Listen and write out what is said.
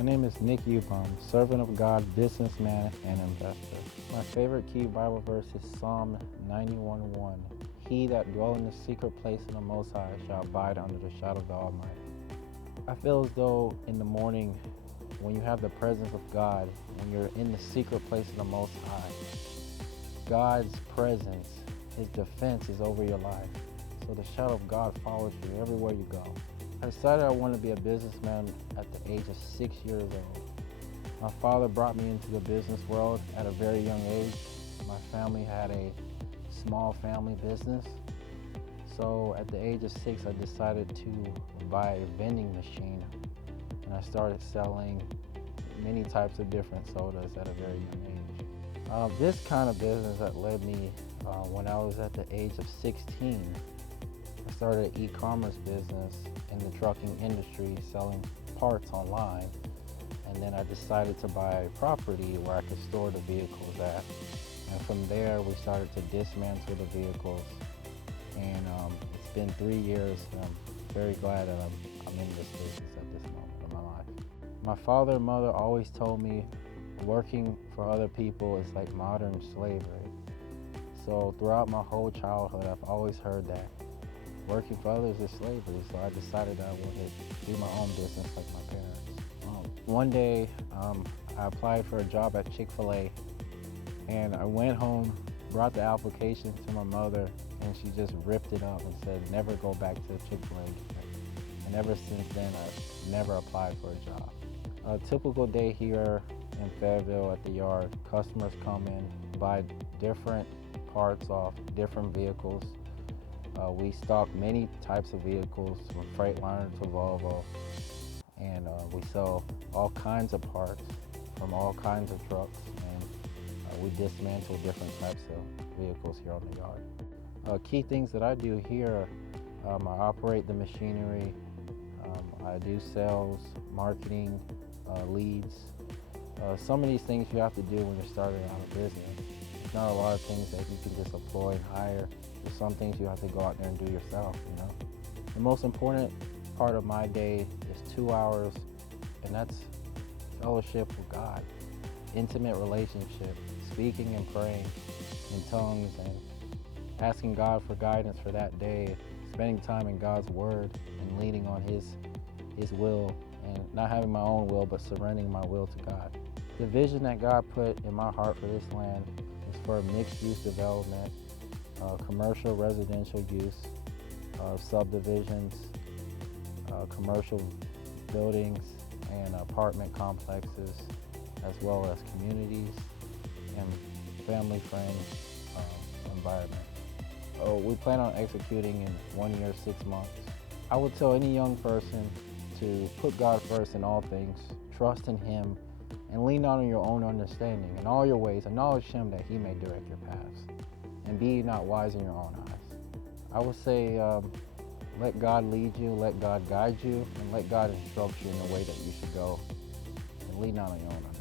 My name is Nick Ubom, servant of God, businessman, and investor. My favorite key Bible verse is Psalm 91:1. He that dwell in the secret place of the Most High shall abide under the shadow of the Almighty. I feel as though in the morning, when you have the presence of God, when you're in the secret place of the Most High, God's presence, His defense is over your life. So the shadow of God follows you everywhere you go. I decided I wanted to be a businessman at the age of 6 years old. My father brought me into the business world at a very young age. My family had a small family business. So at the age of 6, I decided to buy a vending machine, and I started selling many types of different sodas at a very young age. This kind of business that led me when I was at the age of 16. I started an e-commerce business in the trucking industry, selling parts online, and then I decided to buy a property where I could store the vehicles at. And from there, we started to dismantle the vehicles, and it's been 3 years, and I'm very glad that I'm in this business at this moment of my life. My father and mother always told me working for other people is like modern slavery. So throughout my whole childhood, I've always heard that working for others is slavery, so I decided I wanted to do my own business like my parents. One day, I applied for a job at Chick-fil-A, and I went home, brought the application to my mother, and she just ripped it up and said, never go back to Chick-fil-A again. And ever since then, I've never applied for a job. A typical day here in Fayetteville at the yard, customers come in, buy different parts off different vehicles. We stock many types of vehicles, from Freightliner to Volvo, and we sell all kinds of parts from all kinds of trucks, and we dismantle different types of vehicles here on the yard. Key things that I do here, I operate the machinery, I do sales, marketing, leads. Some of these things you have to do when you're starting out a business. There's not a lot of things that you can just employ and hire. There's some things you have to go out there and do yourself, you know. The most important part of my day is 2 hours, and that's fellowship with God, intimate relationship, speaking and praying in tongues, and asking God for guidance for that day, spending time in God's word and leaning on His will, and not having my own will, but surrendering my will to God. The vision that God put in my heart for this land is for mixed-use development, commercial residential use, subdivisions, commercial buildings, and apartment complexes, as well as communities and family-friendly environment. We plan on executing in 1 year, 6 months. I would tell any young person to put God first in all things, trust in Him, and lean not on your own understanding. In all your ways, acknowledge Him that He may direct your paths, and be ye not wise in your own eyes. I would say let God lead you, let God guide you, and let God instruct you in the way that you should go, and lean not on your own understanding.